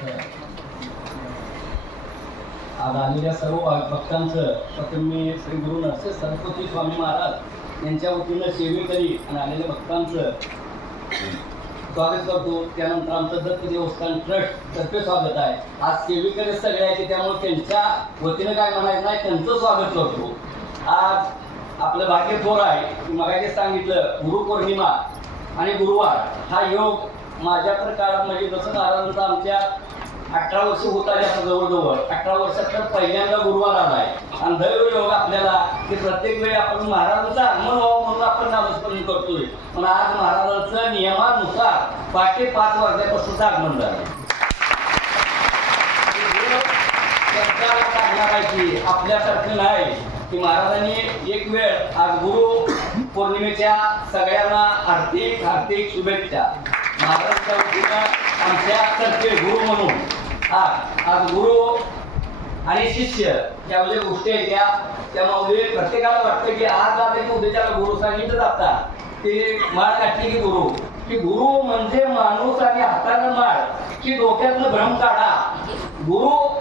आज आलेल्या सर्व भक्तांचं प्रथम मी श्री गुरु नरसे सरस्वती स्वामी महाराज यांच्या वतीनं सेवेकरी आणि आलेल्या भक्तांचं स्वागत करतो. त्यानंतर आमचं दत्त देवस्थान ट्रस्ट तर्फे स्वागत आहे. आज सेवेकरी सगळे आहेत त्यामुळे त्यांच्या वतीनं काय म्हणायचं नाही त्यांचं स्वागत करतो. आज आपलं भाग्य थोर आहे. मगाचे मगाशी सांगितलं गुरुपौर्णिमा आणि गुरुवार हा योग माझ्या तर काळात म्हणजे जसं महाराजांचा आमच्या अठरा वर्ष होत आले आता जवळजवळ. अठरा वर्षात तर पहिल्यांदा गुरुवार आलाय. आणि दैवयोग आपल्याला की प्रत्येक वेळी आपण महाराजांचा आगमन व्हावं म्हणून आपण नामस्मरण करतोय. पण आज महाराजांचं नियमानुसार पहाटे पाच वाजल्यापासूनच आगमन झालं. आपल्यासारखं नाही की महाराजांनी एक वेळ आज गुरु पौर्णिमेच्या सगळ्यांना हार्दिक हार्दिक शुभेच्छा. महाराजांच्या वतीनं आमच्या गुरु म्हणून हा आज गुरु आणि शिष्य या म्हणजे गोष्टी आहेत त्या. त्यामध्ये प्रत्येकाला वाटतं की आज जाते की उद्याच्याला गुरु सांगितलं जातात. ते माळ काढली की गुरु. की गुरु म्हणजे माणूस आणि हातानं माळ. की डोक्यातनं भ्रम काढा. गुरु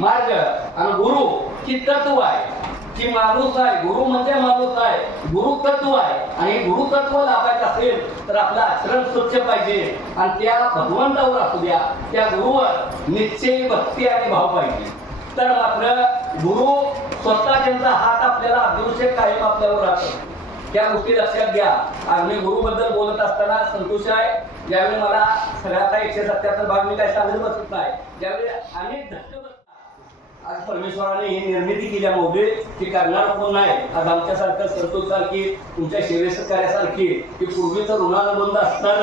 मार्ग आणि गुरु ही तत्व आहे. की माणूस आहे गुरु म्हणजे माणूस आहे गुरु तत्व आहे. आणि गुरु तत्व लाभायचं असेल तर आपलं आचरण स्वच्छ पाहिजे. आणि त्या भगवंतावर असू द्या त्या गुरुवर निश्चय भक्ती आणि भाव पाहिजे. तर मात्र गुरु स्वतः त्यांचा हात आपल्याला अदृश्य कायम आपल्यावर राहतो. त्या गोष्टी लक्षात घ्या. आज मी गुरुबद्दल बोलत असताना संतोष आहे. ज्यावेळी मला सगळ्यात एकशे सत्याहत्तर भाग मी काय सांगत बसत नाही. ज्यावेळी अनेक धक्के आज परमेश्वराने ही निर्मिती केल्यामुळे ती करणार कोण नाही? आज आमच्यासारखं सरतोष सारखी तुमच्या सेवेसकार्यासारखी की पूर्वीचं ऋणानुबंध असणार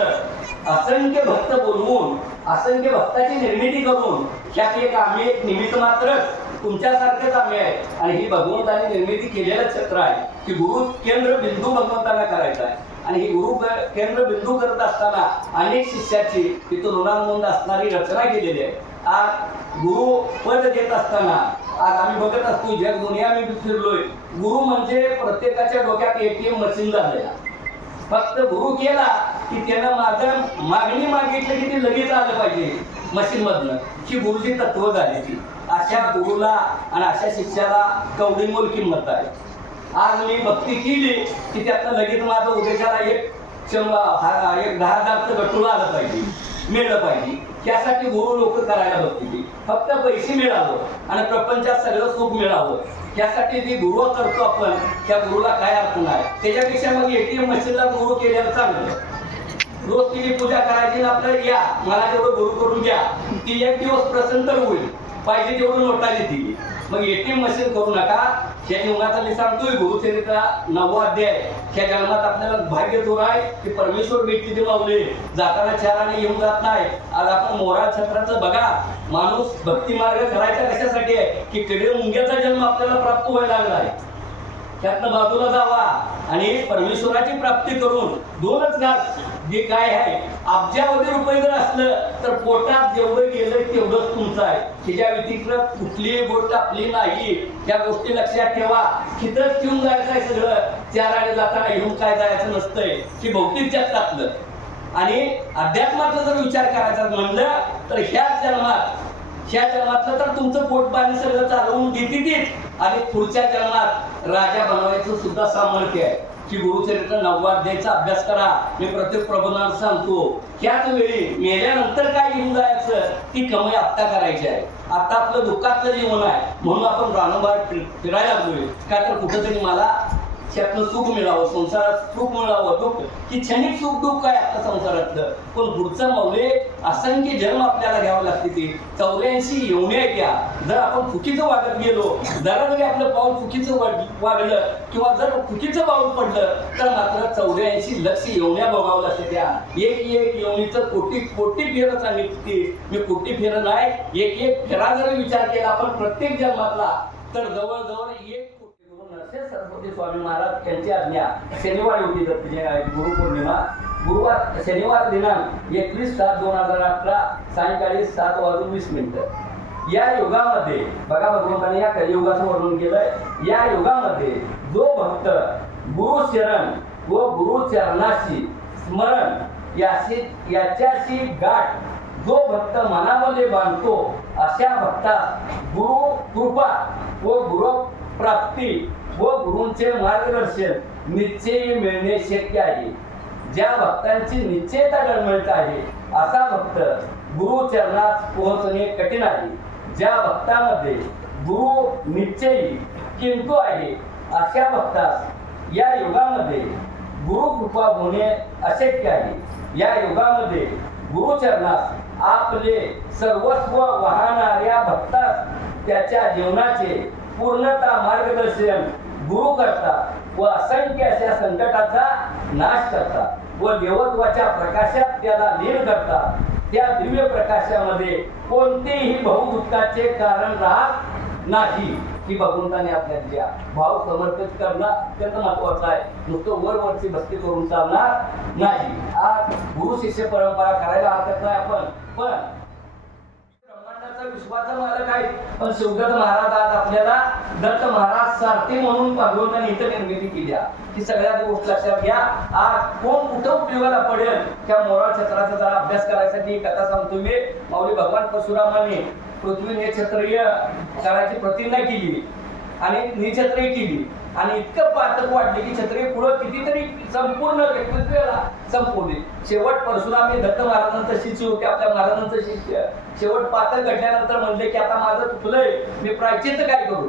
असंख्य भक्त बोलवून असंख्य भक्ताची निर्मिती करून ह्यात एक आम्ही एक निमित्त मात्र तुमच्यासारखेच आम्ही आहे. आणि ही भगवंताने निर्मिती केलेलं क्षेत्र आहे. की गुरु केंद्र बिंदू भगवंतांना करायचा आहे. आणि ही गुरु केंद्र बिंदू करत असताना अनेक शिष्याची तिथं ऋणानुबंध असणारी रचना केलेली आहे. आज गुरु पद घेत असताना आज आम्ही बघत असतो जग दुनिया मी फिरलोय गुरु म्हणजे प्रत्येकाच्या डोक्यात एटीएम मशीन झालेला. फक्त गुरु केला की त्यानं माझं मागणी मागितली की ती लगेच आलं पाहिजे मशीन मधनं. ही गुरुची तत्व झाली ती. अशा गुरुला आणि अशा शिष्याला कवडी मोल किंमत आहे. आज मी भक्ती केली की त्यातनं लगेच माझं उद्देशाला एक शंभर हा- एक दहा हजारचं गटुला आलं पाहिजे मिळलं पाहिजे. त्यासाठी गुरु लोक करायला बघतील फक्त पैसे मिळावं आणि प्रपंचात सगळं सुख मिळावं. त्यासाठी जी गुरु करतो आपण. त्या गुरुला काय अर्थ नाही. त्याच्यापेक्षा मग एटीएम मशीनला गुरु केल्यावर चांगलं. रोज तिची पूजा करायची ना आपल्याला या मला तेवढं गुरु करून द्या. ती एक दिवस प्रसन्न होईल. पाहिजे तेवढं नोटा देतील. मग एटीएम मशीन करू नका. या युगाचा मी सांगतोय गुरुचरित्रा नववा अध्याय. ह्या जन्मात आपल्याला भाग्य दूर आहे की परमेश्वर भेटली ते मावले जाताना चाराने येऊन जात नाही. आज आपण मोरा छत्राचं बघा. माणूस भक्ती मार्ग करायचा कशासाठी आहे? की कडे मुंग्याचा जन्म आपल्याला प्राप्त व्हायला लागला आहे. त्यातनं बाजूला जावा आणि परमेश्वराची प्राप्ती करून दोनच घात जे काय आहे? अब्जावधी रुपये जर असलं तर पोटात जेवढं गेलं तेवढंच तुमचं आहे. त्याच्या व्यतिरिक्त कुठलीही गोष्ट आपली नाही. त्या गोष्टी लक्षात ठेवा. तिथंच घेऊन जायचं आहे सगळं. चाराने जाताना घेऊन काय जायचं नसतंय. की भौतिक जगतातलं. आणि अध्यात्माचा जर विचार करायचा म्हणलं तर ह्याच जन्मात ह्या जन्मातलं तर तुमचं पोट पाणी सगळं चालवून घेते आणि पुढच्या जन्मात राजा बनवायचं सुद्धा सामर्थ्य आहे. की गुरुचरित्र नववा अभ्यास करा. मी प्रत्येक प्रबोधनात सांगतो त्याच वेळी मेल्यानंतर काय घेऊन जायचं? ती कमाई आत्ता करायची आहे. आता आपलं दुःखातलं जीवन आहे. म्हणून आपण रानोबाहेर फिरायला लागलोय. काय तर कुठंतरी मला त्यातनं सुख मिळावं संसारात सुख मिळावं. दुःख की क्षणिक सुख दुःख आहे आता संसारातलं? पण पुढचं मौले असंख्य जन्म आपल्याला घ्यावं लागते ते. चौऱ्याऐंशी येवण्या आहेत त्या. जर आपण चुकीचं वागत गेलो जरा जरी आपलं पाऊल चुकीचं वागलं किंवा जर चुकीचं पाऊल पडलं तर मात्र चौऱ्याऐंशी लक्ष येवण्या बघावं लागते त्या. एक एक येवणीचं कोटी कोटी फेरं सांगितली. मी कोटी फेरं नाही एक एक फेरा जरी विचार केला आपण प्रत्येक जन्मातला तर जवळजवळ एक असे सरस्वती स्वामी महाराज यांची आज्ञा. शनिवारी होती दत्त जय- गुरुपौर्णिमा गुरुवार शनिवार दिनांक एकवीस सात दोन हजार अठरा सायंकाळी सात वाजून वीस मिनिटं. या युगामध्ये बघा भगवंताने या कलियुगाचं वर्णन केलंय. या युगामध्ये जो भक्त गुरु शरण व गुरु चरणाशी स्मरण याशी याच्याशी गाठ जो भक्त मनामध्ये बांधतो अशा भक्तास गुरु कृपा व गुरु प्राप्ती व गुरूंचे मार्गदर्शन निश्चयी मिळणे शक्य आहे. ज्या भक्तांची निश्चयता डळमळत आहे असा भक्त गुरु चरणात पोहोचणे कठीण आहे. ज्या भक्तामध्ये गुरु निश्चयी किंतु आहे अशा भक्तास या युगामध्ये गुरु कृपा होणे अशक्य आहे. या युगामध्ये गुरुचरणास आपले सर्वस्व वाहणाऱ्या भक्तास त्याच्या जीवनाचे पूर्णता मार्गदर्शन गुरु करतात व असंख्य अशा संकटाचा नाश करतात व देवत्वाच्या प्रकाशात त्याला लीन करतात त्या दिव्य प्रकाशामध्ये कोणतेही बहुभूताचे कारण राहत नाही. की भगवंताने आपल्या द्या भाव समर्पित करणं अत्यंत महत्वाचं आहे. नुसतं वर वरची भक्ती करून चालणार नाही. आज गुरु शिष्य परंपरा करायला हरकत नाही आपण. पण विश्वाचा मालक आहे पण शिवदत्त महाराज आज आपल्याला दत्त महाराज सारखे म्हणून भगवंताने इथं निर्मिती केली आहे. ही सगळ्यात गोष्ट लक्षात घ्या. आज कोण कुठं उपयोगाला पडेल त्या मोराळ क्षेत्राचा जरा अभ्यास करायसाठी कथा सांगतो मी. माऊली भगवान परशुरामाने पृथ्वी निक्षत्रिय करायची प्रतिज्ञा केली आणि निक्षत्रिय केली. आणि इतकं पातक वाटले की छत्री पुढं कितीतरी संपूर्ण व्यक्तित्वाला संपवले. शेवट परशुराम हे दत्त महाराजांचं शिष्य होते आपल्या महाराजांचं शिष्य. शेवट पातक घडल्यानंतर म्हणले की आता माझं चुकलंय मी प्रायचित काय करू?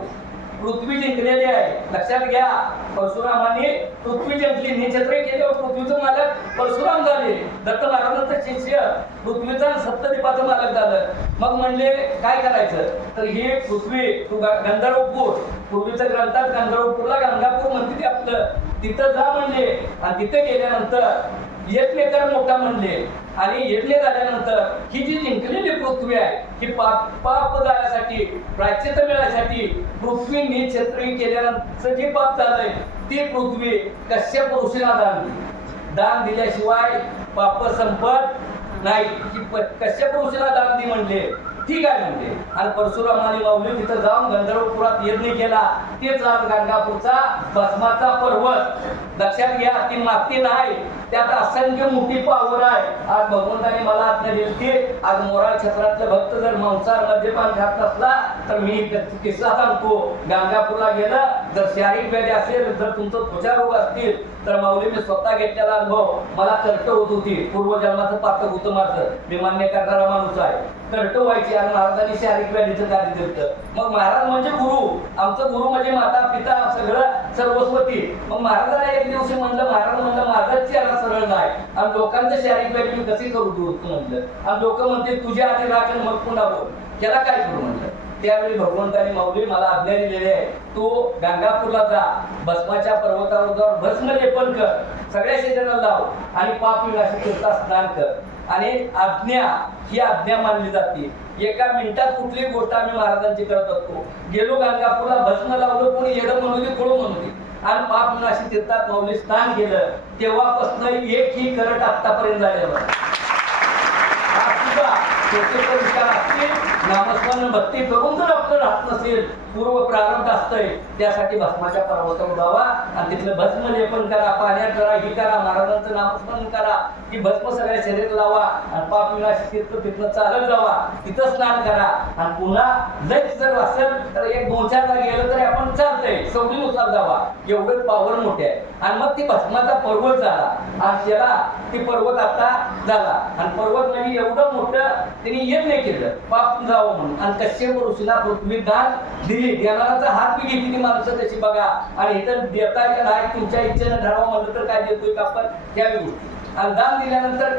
पृथ्वी जिंकलेली आहे. लक्षात घ्या परशुरामाने पृथ्वी जिंकली. निक्षत्रिय केले पृथ्वीचं मालक परशुराम झाले. दत्त महाराजांचं शिष्य पृथ्वीचा सप्तदीपाचं मालक झालं. मग म्हणले काय करायचं? तर ही पृथ्वी गंधर्वपूर. पूर्वीच्या ग्रंथात गंधर्वपूरला गंगापूर म्हणते ते आपलं. तिथं जा म्हणले. आणि तिथे गेल्यानंतर यज्ञ कर मोठा म्हणले. आणि येतले झाल्यानंतर ही जी जिंकली पृथ्वी आहे. ही पाप पाप जाण्यासाठी प्रायचित्त मिळण्यासाठी पृथ्वीने छत्री केल्यानंतर जे पाप झालंय ती पृथ्वी कश्यप ऋषीला दान दान दिल्याशिवाय पाप संपत नाही. की प- कश्यप ऋषीला दान दे म्हणले. ठीक आहे म्हणते. आणि परशुरामाने माऊली तिथं जाऊन गंधर्वपुरात यज्ञ केला. तेच आज गाणगापूरचा भस्माचा पर्वत. लक्षात घ्या ती माती नाही. त्यात असंख्य मोठी पावर आहे. आज भगवंताने मला आज्ञा दिली की आज मोराळ क्षेत्रातले भक्त जर मांसाहार मद्यपान खात नसला तर मी किस्सा सांगतो. गाणगापूरला गेलं जर शारीरिक व्याधी असेल जर तुमचं त्वचा रोग असतील तर माऊली मी स्वतः घेतलेला अनुभव मला कर्ट होत होती. पूर्वजन्माचं पात्र होतं माझं. मी मान्य करणारा माणूस आहे. कर्ट व्हायची आणि महाराजांनी शारीरिक व्याधीचं कार्य दिलं मग महाराज म्हणजे गुरु. आमचं गुरु म्हणजे माता पिता सगळं सर्वस्वती. मग महाराजांना एक दिवशी म्हणलं महाराज म्हणलं माझाच चेहरा सरळ नाही. आणि लोकांचं शारीरिक व्याधी मी करू दूर म्हणलं. आणि लोक म्हणते तुझ्या आधी राख मग पुन्हा बोल. त्याला काय करू म्हणलं? त्यावेळी भगवंतानी माऊली मला आज्ञा दिलेली आहे. तो गंगापूरला जा. भस्माच्या पर्वतावर जाऊन भस्म लेपन कर. सगळ्या शेजाऱ्याला लाव. आणि पाप विनाशी स्नान कर. आणि आज्ञा ही आज्ञा मानली जाते. एका मिनिटात कुठलीही गोष्ट आम्ही महाराजांची करत असतो. गेलो गाणगापूरला भस्म लावलं कोणी येडं म्हणू दे कोण म्हणू दे आणि पाप विनाशी तीर्थात माऊली स्नान केलं. तेव्हापासून एक ही करट आतापर्यंत झालेलं विचार असतील नामस्मरण भक्ती करून जर आपलं राहत नसेल पूर्व प्रारंभ असतंय त्यासाठी भस्माच्या पर्वतावर जावा आणि तिथलं भस्म लेपन करा पाण्यात करा ही करा महाराजांचं नामस्मरण करा. की भस्म सगळ्या शरीर लावा आणि पाप विनाश तीर्थ तिथनं चालत जावा. तिथं स्नान करा. आणि पुन्हा लयच जर असेल तर एक दोन चार गेलं तरी आपण चालतंय. सवडीनुसार जावा. एवढं पावर मोठे आहे. आणि मग ती भस्माचा पर्वत झाला. आणि त्याला ती पर्वत आता झाला. आणि पर्वत म्हणजे एवढं मोठं त्यांनी यज्ञ केलं. पाप जावं म्हणून. आणि कश्यप ऋषीला पृथ्वी दान दिली. देणाराचा हात बी घेतली ती माणसं तशी बघा. आणि इथं देता का तुमच्या इच्छेनं ठरवा म्हणलं तर काय देतोय का आपण? त्या गोष्टी आणि दान दिल्यानंतर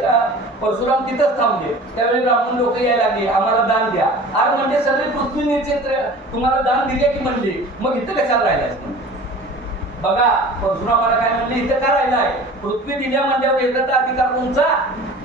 परशुराम तिथंच थांबले. त्यावेळी ब्राह्मण लोक यायला लागले आम्हाला दान द्या. अरे म्हणजे सगळे पृथ्वी तुम्हाला दान दिले की म्हणले? मग इथं कशाला राहिला बघा परशुरामाला काय म्हणले इथं काय राहिलाय? पृथ्वी दिल्या म्हणल्यावर येण्याचा अधिकार तुमचा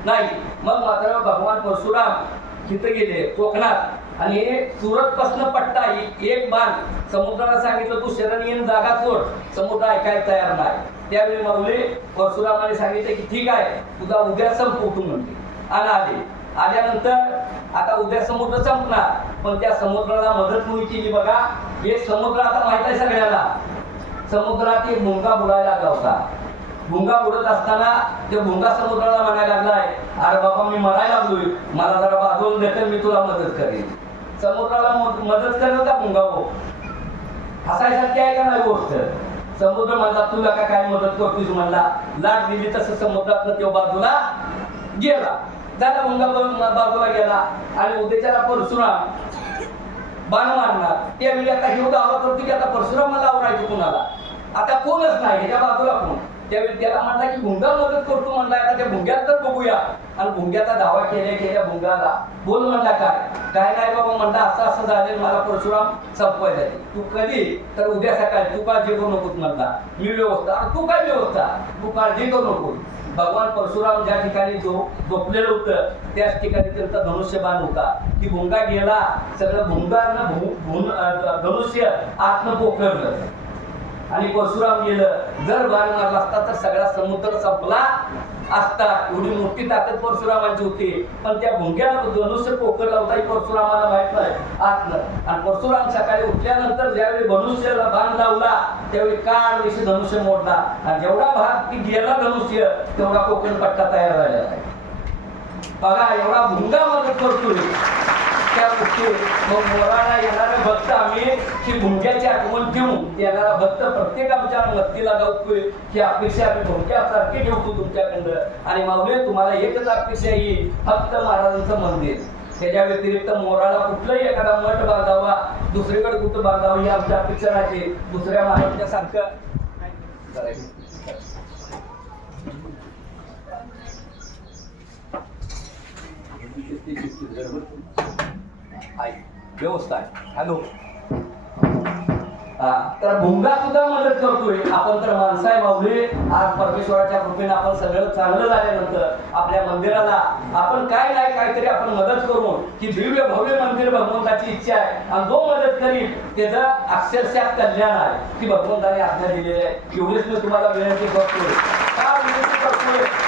नाही. मग मात्र भगवान परशुराम तिथं गेले कोकणात. आणि सुरत पासन पट्टा एक बाण. समुद्राला सांगितलं तू शरण जागा सोड. समुद्र ऐकायला तयार नाही. त्यावेळी माऊले परशुरामाने सांगितले की ठीक आहे तुझा उद्या संपवतो म्हणते आणि आले. आल्यानंतर आता उद्या समुद्र संपणार पण त्या समुद्राला मदत मुळी केली बघा? हे समुद्र आता माहीत आहे सगळ्याला समुद्रात एक भुंगा बुडायला लागला होता. भुंगा उडत असताना ते भुंगा समुद्राला म्हणायला लागलाय अरे बाबा मी मरायला लागलोय. मला जरा बाजून देते मी तुला मदत करेन. समुद्राला मदत करत का गावो हसायसारखी आहे का नाही गोष्ट? समुद्र म्हणला तुला का काय मदत करतोस म्हणला लाट दिली तसं समुद्रात तो बाजूला गेला. झाला मुंगा बाजूला गेला. आणि उद्याच्याला परशुराम बाण मारणार. त्यावेळी आता हे दावा करतो की आता परशुरामाला आवडायचं कुणाला? आता कोणच नाही ह्याच्या बाजूला कोण? त्यावेळी त्याला म्हणला की भुंगा मदत करतो. म्हणला आता त्या भुंग्यात तर बघूया. आणि भुंग्याचा दावा केल्या केल्या भुंगाला बोल म्हणला काय? काय नाही बाबा म्हणला असं असं झालं मला परशुराम संपवायचा तू कधी? तर उद्या सकाळी तू काळजी करू नकोस म्हणला. मी व्यवस्था आणि तू काय व्यवस्था? तू काळजी करू नको. भगवान परशुराम ज्या ठिकाणी जो झोपलेलं होतं त्याच ठिकाणी त्यांचा धनुष्यबाण होता. की भुंगा गेला सगळं भुंगानं भु- धनुष्य आतनं पोखरलं. आणि परशुराम गेलं. जर बाण मारला असता तर सगळा समुद्र संपला. असतात एवढी मोठी ताकद परशुरामांची होती. पण त्या भुंग्याला धनुष्य पोखर लावता ही परशुरामाला माहीत नाही. आतलं आणि परशुराम सकाळी उठल्यानंतर ज्यावेळी धनुष्याला बाण लावला त्यावेळी काळ विषय धनुष्य मोडला. आणि जेवढा भाग की गेला धनुष्य तेवढा कोकण पट्टा तयार झालेला आहे. बघा एवढा भुंगा मदत करतोय. त्या गोष्टी मग मोराला येणारे भक्त आम्ही की भुंग्याची आठवण ठेवून येणारा भक्त प्रत्येक आमच्या मत्तीला जाऊ की अपेक्षा आम्ही भुंग्यासारखी ठेवतो तुमच्याकडं. आणि माऊली तुम्हाला एकच अपेक्षा येईल फक्त महाराजांचं मंदिर. त्याच्या व्यतिरिक्त मोराला कुठलंही एखादा मठ बांधावा दुसरीकडे कुठं बांधावं ही आमच्या अपेक्षा राहते. दुसऱ्या महाराजांच्या सारखं आहे. व्यवस्था आहे. हॅलो हा, तर भोंगा सुद्धा मदत करतोय. आपण तर माणसाय माऊली. आज परमेश्वराच्या कृपेने आपण सगळं चांगलं झाल्यानंतर आपल्या मंदिराला आपण काय नाही काहीतरी आपण मदत करू की दिव्य भव्य मंदिर भगवंताची इच्छा आहे. आणि जो मदत करील त्याचं अक्षरशः कल्याण आहे. की भगवंताने आज्ञा दिलेली आहे. एवढीच मी तुम्हाला विनंती करतोय. का विनंती करतोय?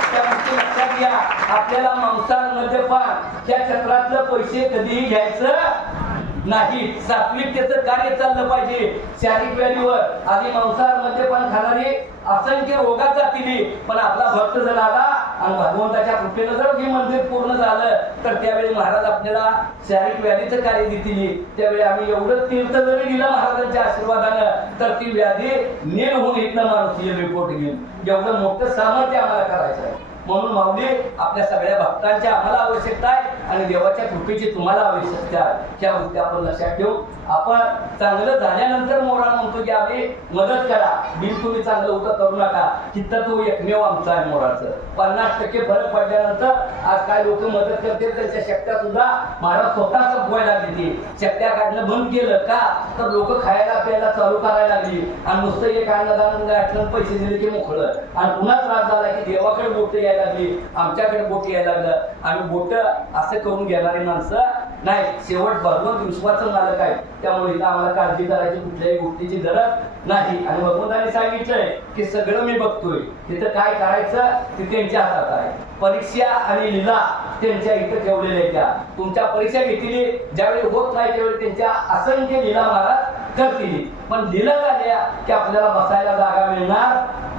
लक्षात घ्या आपल्याला मांसाहार पान त्या चक्रातलं पैसे कधीही घ्यायचं नाही. सात्विक त्याचं कार्य चाललं पाहिजे. शारीरिक व्याधीवर आधी मांसाहार मद्यपान खाणारी असंख्य रोगात जातील पण आपला भक्त जर आला आणि भगवंताच्या कृपेनं जर हे मंदिर पूर्ण झालं तर त्यावेळी महाराज आपल्याला शारीरिक व्याधीचं कार्य देतील. त्यावेळी आम्ही एवढं तीर्थ जरी दिलं महाराजांच्या आशीर्वादानं तर ती व्याधी नील होऊन इथनं माणूस येईल रिपोर्ट घेऊन एवढं मोठं सामर्थ्य आम्हाला करायचं आहे. म्हणून माऊली आपल्या सगळ्या भक्तांची आम्हाला आवश्यकता आहे आणि देवाच्या कृपेची तुम्हाला आवश्यकता आहे. त्या गोष्टी आपण लक्षात ठेवू. आपण चांगलं झाल्यानंतर मोरा म्हणतो की आम्ही मदत करा. बिल तुम्ही चांगलं होतं करू नका. तिथं तो एकमेव आमचा आहे मोराचं. पन्नास टक्के फरक पडल्यानंतर आज काय लोक मदत करते त्यांच्या शक्त्या सुद्धा महाराज स्वतः संपवायला लागली. शक्त्या काढणं बंद केलं का? तर लोक खायला प्यायला चालू करायला लागली. आणि नुसतं एक अन्नदान पैसे दिले की मोकळं. आणि पुन्हा त्रास झाला की देवाकडे बोट यायला लागली. आमच्याकडे बोट यायला लागलं. आम्ही बोट असं करून घेणारी माणसं नाही शेवट भगवंत विश्वाचं मालक आहे त्यामुळे इथं आम्हाला काळजी करायची कुठल्याही गोष्टीची गरज नाही. आणि भगवंताने सांगितलंय की सगळं मी बघतोय. तिथं काय करायचं ते त्यांच्या हातात आहे. परीक्षा आणि लिला त्यांच्या इथं ठेवलेल्या त्या. तुमच्या परीक्षा घेतली ज्यावेळी होत नाही त्यावेळी त्यांच्या असंख्य लिला महाराज करतील पण लिला झाल्या की आपल्याला बसायला जागा मिळणार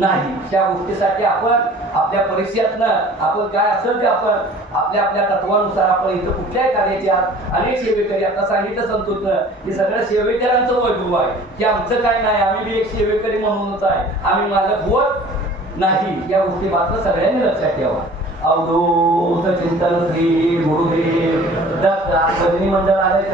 नाही. त्या गोष्टीसाठी आपण आपल्या परीक्षेतनं आपण काय असेल ते आपण आपल्या आपल्या तत्वानुसार आपण इथं कुठल्याही कार्याची आहात अनेक सेवेकरी आता सांगितलं संतोषनं की सगळ्या सेवेकऱ्यांचं वैभव आहे. की आमचं काय नाही आम्ही बी एक सेवेकरी म्हणूनच आहे. आम्ही मालक होत नाही. या गोष्टी मात्र सगळ्यांनी लक्षात ठेवा. अवधूत चिंतन श्री गुरुदेव. दत्त मंडळ आले.